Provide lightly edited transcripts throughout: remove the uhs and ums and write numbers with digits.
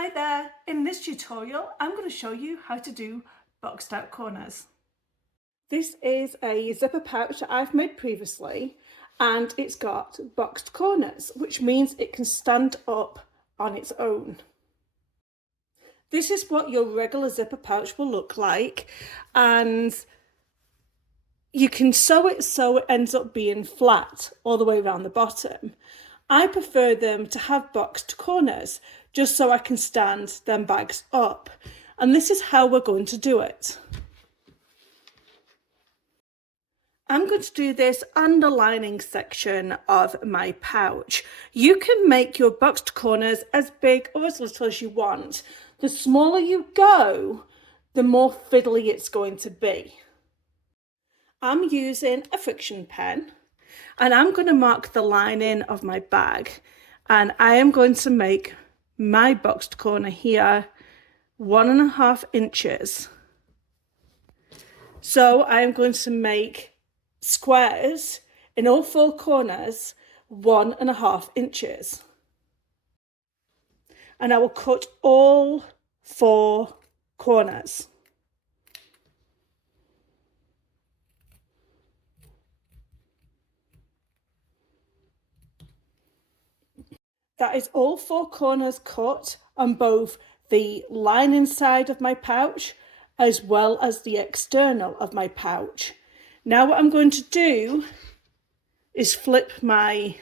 Hi there, in this tutorial I'm going to show you how to do boxed out corners. This is a zipper pouch that I've made previously and it's got boxed corners, which means it can stand up on its own. This is what your regular zipper pouch will look like, and you can sew it so it ends up being flat all the way around the bottom. I prefer them to have boxed corners just so I can stand them bags up, and this is how we're going to do it. I'm going to do this on the lining section of my pouch. You can make your boxed corners as big or as little as you want. The smaller you go, the more fiddly it's going to be. I'm using a friction pen and I'm going to mark the lining of my bag, and I am going to make my boxed corner here 1.5 inches. So I am going to make squares in all 4 corners 1.5 inches, and I will cut all 4 corners. That is all 4 corners cut on both the lining side of my pouch as well as the external of my pouch. Now what I'm going to do is flip my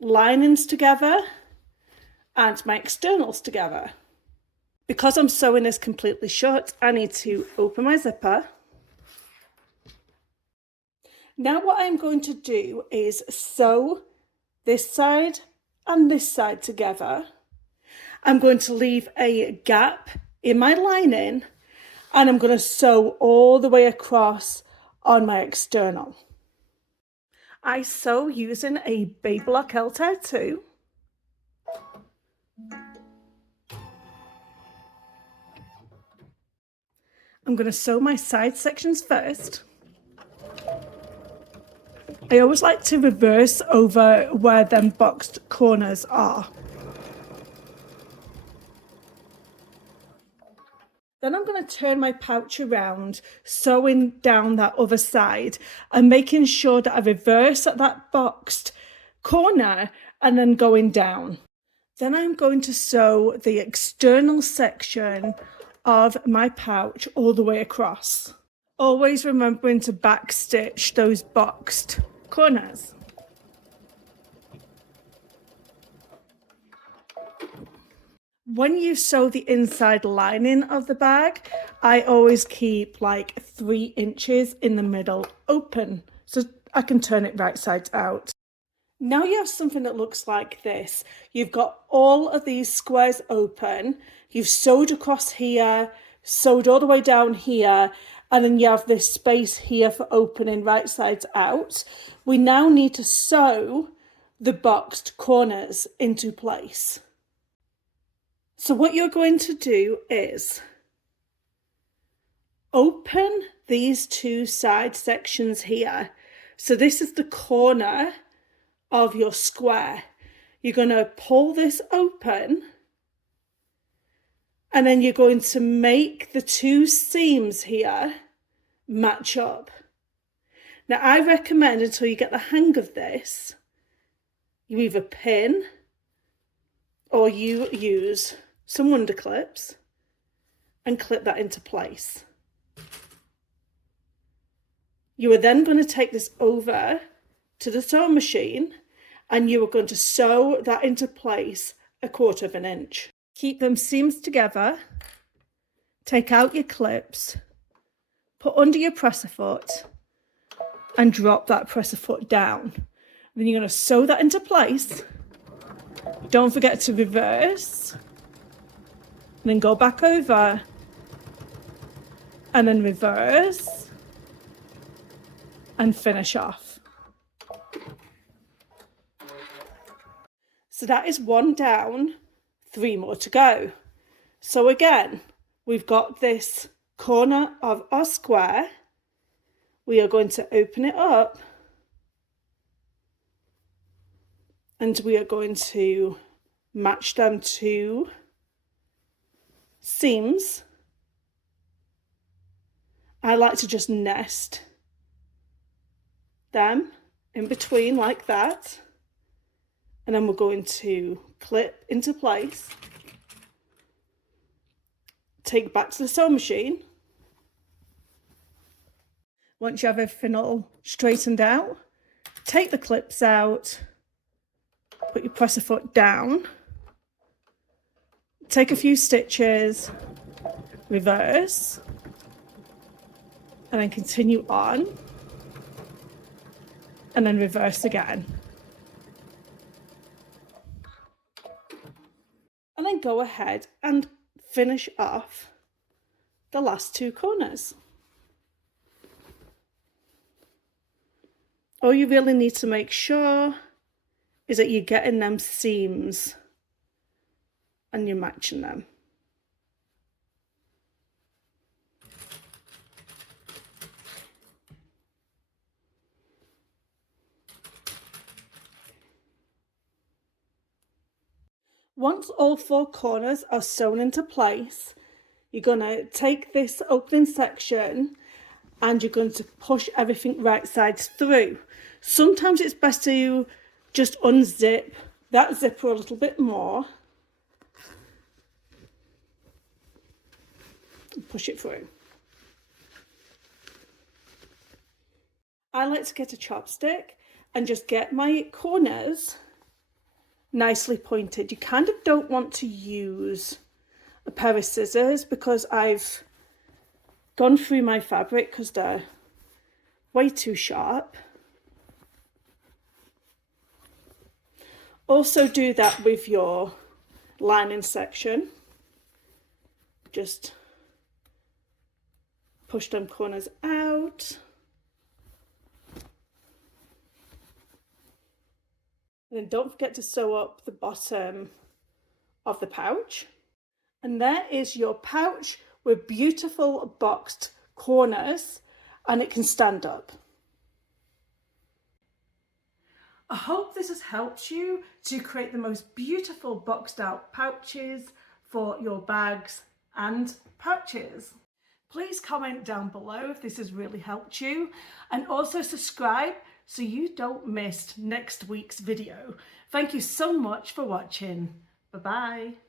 linings together and my externals together. Because I'm sewing this completely shut, I need to open my zipper. Now what I'm going to do is sew this side and this side together. I'm going to leave a gap in my lining and I'm going to sew all the way across on my external. I sew using a baby block L-tear too. I'm going to sew my side sections first. I always like to reverse over where them boxed corners are. Then I'm going to turn my pouch around, sewing down that other side and making sure that I reverse at that boxed corner and then going down. Then I'm going to sew the external section of my pouch all the way across. Always remembering to backstitch those boxed corners. When you sew the inside lining of the bag, I always keep like 3 inches in the middle open so I can turn it right sides out. Now you have something that looks like this. You've got all of these squares open, you've sewed across here, sewed all the way down here, and then you have this space here for opening right sides out. We now need to sew the boxed corners into place. So what you're going to do is open these 2 side sections here. So this is the corner of your square. You're going to pull this open and then you're going to make the 2 seams here match up. Now I recommend, until you get the hang of this, you either pin or you use some wonder clips and clip that into place. You are then going to take this over to the sewing machine and you are going to sew that into place 1/4 inch. Keep them seams together, take out your clips, put under your presser foot and drop that presser foot down. Then you're going to sew that into place. Don't forget to reverse, and then go back over and then reverse and finish off. So that is 1 down, 3 more to go. So again, we've got this corner of our square. We are going to open it up and we are going to match them to seams, I like to just nest them in between like that, and then we're going to clip into place, take back to the sewing machine. Once you have everything all straightened out, take the clips out, put your presser foot down, take a few stitches, reverse, and then continue on, and then reverse again. And then go ahead and finish off the last two corners. All you really need to make sure is that you're getting them seams and you're matching them. Once all four corners are sewn into place, you're going to take this opening section and you're going to push everything right sides through. Sometimes it's best to just unzip that zipper a little bit more and push it through. I like to get a chopstick and just get my corners nicely pointed. You kind of don't want to use a pair of scissors because I've gone through my fabric because they're way too sharp. Also do that with your lining section. Just push them corners out. And then don't forget to sew up the bottom of the pouch. And there is your pouch with beautiful boxed corners, and it can stand up. I hope this has helped you to create the most beautiful boxed out pouches for your bags and pouches. Please comment down below if this has really helped you, and also subscribe so you don't miss next week's video. Thank you so much for watching. Bye bye.